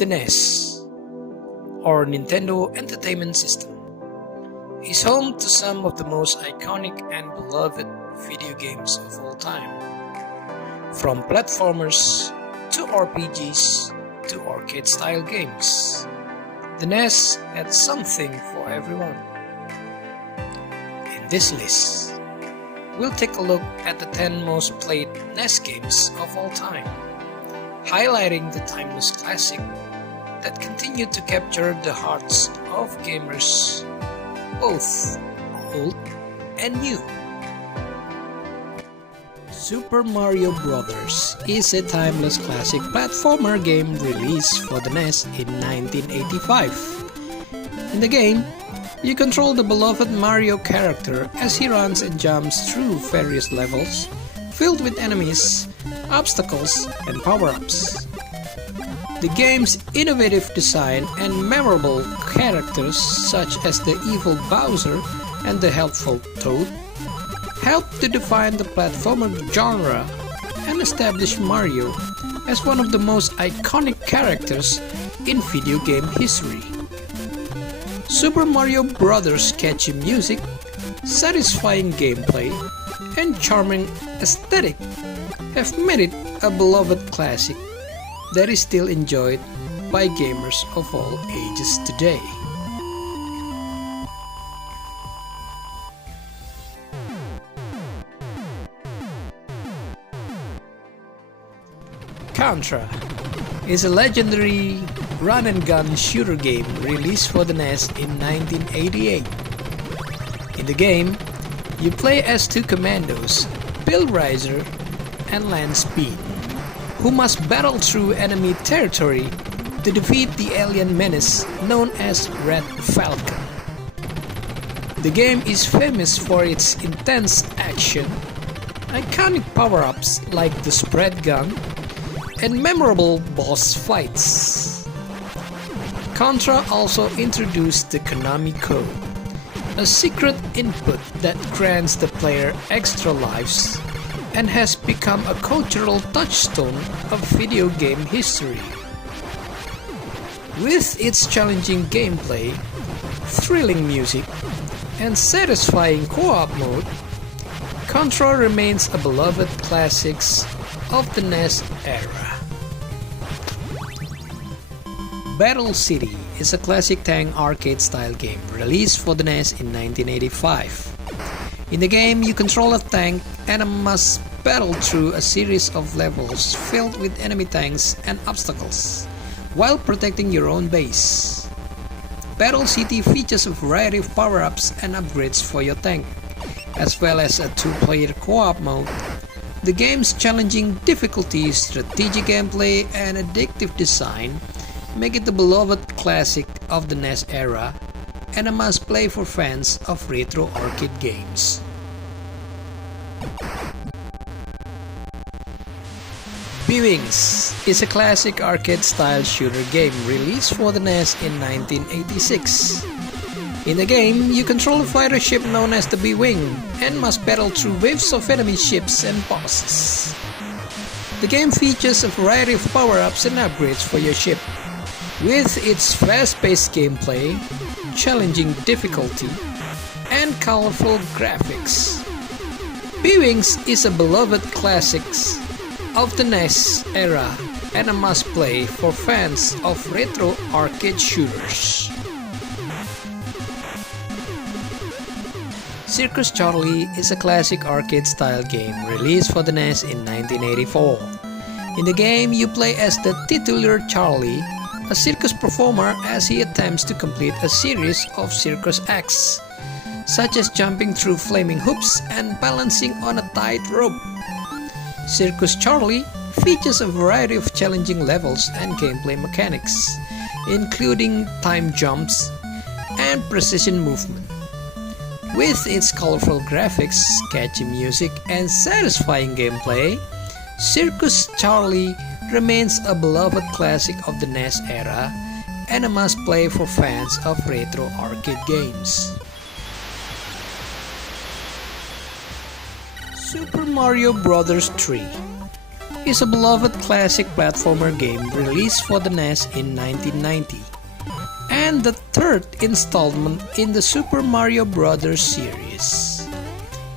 The NES, or Nintendo Entertainment System, is home to some of the most iconic and beloved video games of all time. From platformers to RPGs to arcade-style games, the NES had something for everyone. In this list, we'll take a look at the 10 most played NES games of all time, highlighting the timeless classic that continued to capture the hearts of gamers, both old and new. Super Mario Bros. Is a timeless classic platformer game released for the NES in 1985. In the game, you control the beloved Mario character as he runs and jumps through various levels filled with enemies, obstacles, and power-ups. The game's innovative design and memorable characters such as the evil Bowser and the helpful Toad helped to define the platformer genre and establish Mario as one of the most iconic characters in video game history. Super Mario Bros.' catchy music, satisfying gameplay, and charming aesthetic have made it a beloved classic that is still enjoyed by gamers of all ages today. Contra is a legendary run-and-gun shooter game released for the NES in 1988. In the game, you play as two commandos, Bill Riser and Lance Speed, who must battle through enemy territory to defeat the alien menace known as Red Falcon. The game is famous for its intense action, iconic power-ups like the spread gun, and memorable boss fights. Contra also introduced the Konami Code, a secret input that grants the player extra lives and has become a cultural touchstone of video game history. With its challenging gameplay, thrilling music, and satisfying co-op mode, Contra remains a beloved classic of the NES era. Battle City is a classic tank arcade-style game released for the NES in 1985. In the game, you control a tank and must battle through a series of levels filled with enemy tanks and obstacles, while protecting your own base. Battle City features a variety of power-ups and upgrades for your tank, as well as a two-player co-op mode. The game's challenging difficulty, strategic gameplay, and addictive design make it the beloved classic of the NES era and a must-play for fans of retro arcade games. B-Wings is a classic arcade-style shooter game released for the NES in 1986. In the game, you control a fighter ship known as the B-Wing and must battle through waves of enemy ships and bosses. The game features a variety of power-ups and upgrades for your ship. With its fast-paced gameplay, challenging difficulty, and colorful graphics, B-Wings is a beloved classic of the NES era and a must-play for fans of retro arcade shooters. Circus Charlie is a classic arcade-style game released for the NES in 1984. In the game, you play as the titular Charlie, a circus performer as he attempts to complete a series of circus acts, such as jumping through flaming hoops and balancing on a tightrope. Circus Charlie features a variety of challenging levels and gameplay mechanics, including time jumps and precision movement. With its colorful graphics, catchy music, and satisfying gameplay, Circus Charlie remains a beloved classic of the NES era and a must-play for fans of retro arcade games. Super Mario Bros. 3 is a beloved classic platformer game released for the NES in 1990, and the third installment in the Super Mario Bros. Series.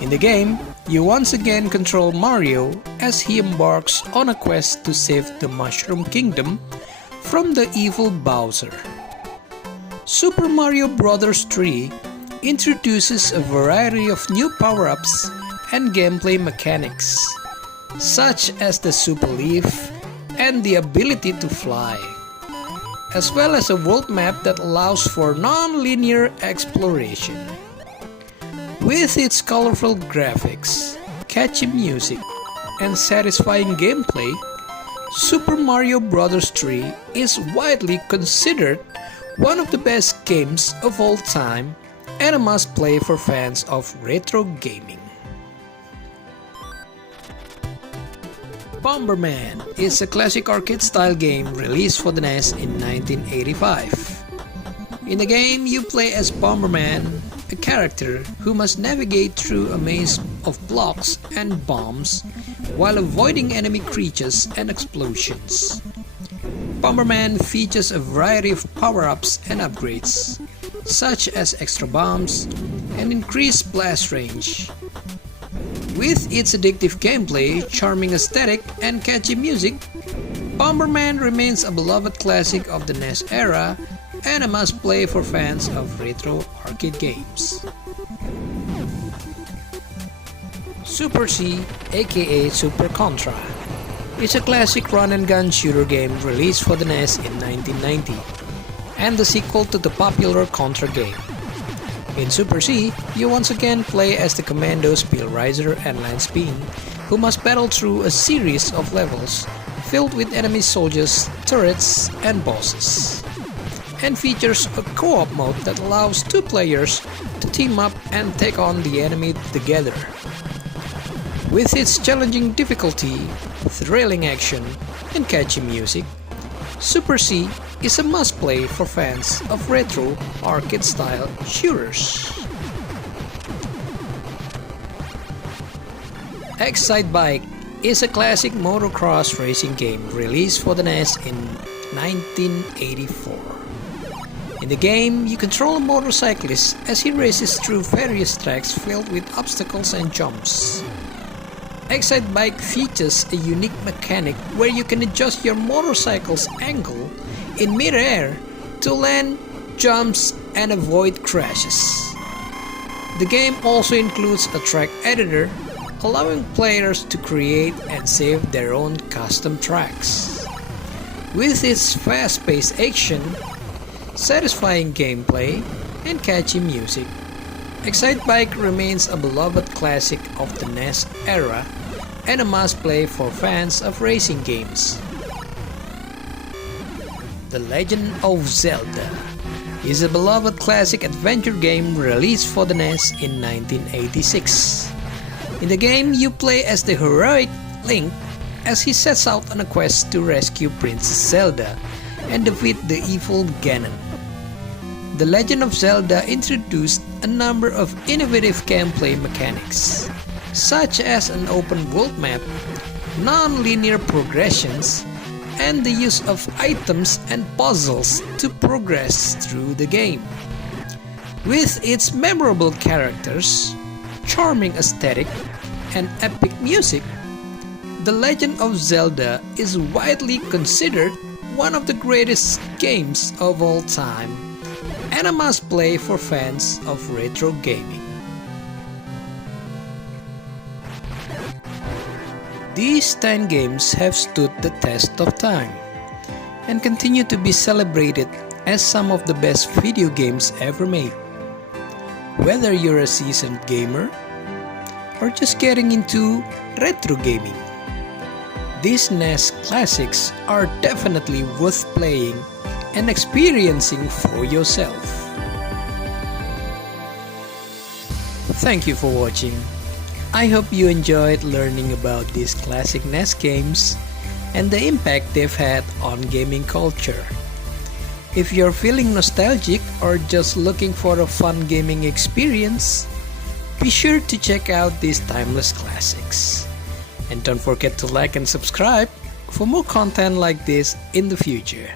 In the game, you once again control Mario as he embarks on a quest to save the Mushroom Kingdom from the evil Bowser. Super Mario Bros. 3 introduces a variety of new power-ups and gameplay mechanics, such as the Super Leaf and the ability to fly, as well as a world map that allows for non-linear exploration. With its colorful graphics, catchy music, and satisfying gameplay, Super Mario Bros. 3 is widely considered one of the best games of all time and a must-play for fans of retro gaming. Bomberman is a classic arcade-style game released for the NES in 1985. In the game, you play as Bomberman, a character who must navigate through a maze of blocks and bombs while avoiding enemy creatures and explosions. Bomberman features a variety of power-ups and upgrades, such as extra bombs and increased blast range. With its addictive gameplay, charming aesthetic, and catchy music, Bomberman remains a beloved classic of the NES era and a must-play for fans of retro arcade games. Super C, aka Super Contra, is a classic run-and-gun shooter game released for the NES in 1990, and the sequel to the popular Contra game. In Super C, you once again play as the commandos Spielreiser and Lance Bean, who must battle through a series of levels filled with enemy soldiers, turrets, and bosses, and features a co-op mode that allows two players to team up and take on the enemy together. With its challenging difficulty, thrilling action, and catchy music, Super C is a must-play for fans of retro arcade-style shooters. Excite Bike is a classic motocross racing game released for the NES in 1984. In the game, you control a motorcyclist as he races through various tracks filled with obstacles and jumps. Excite Bike features a unique mechanic where you can adjust your motorcycle's angle in mid-air to land, jumps, and avoid crashes. The game also includes a track editor, allowing players to create and save their own custom tracks. With its fast-paced action, satisfying gameplay, and catchy music, Excite Bike remains a beloved classic of the NES era and a must-play for fans of racing games. The Legend of Zelda is a beloved classic adventure game released for the NES in 1986. In the game, you play as the heroic Link as he sets out on a quest to rescue Princess Zelda and defeat the evil Ganon. The Legend of Zelda introduced a number of innovative gameplay mechanics, such as an open world map, non-linear progressions, and the use of items and puzzles to progress through the game. With its memorable characters, charming aesthetic, and epic music, The Legend of Zelda is widely considered one of the greatest games of all time and a must-play for fans of retro gaming. These 10 games have stood the test of time and continue to be celebrated as some of the best video games ever made. Whether you're a seasoned gamer or just getting into retro gaming, these NES classics are definitely worth playing and experiencing for yourself. Thank you for watching. I hope you enjoyed learning about these classic NES games and the impact they've had on gaming culture. If you're feeling nostalgic or just looking for a fun gaming experience, be sure to check out these timeless classics. And don't forget to like and subscribe for more content like this in the future.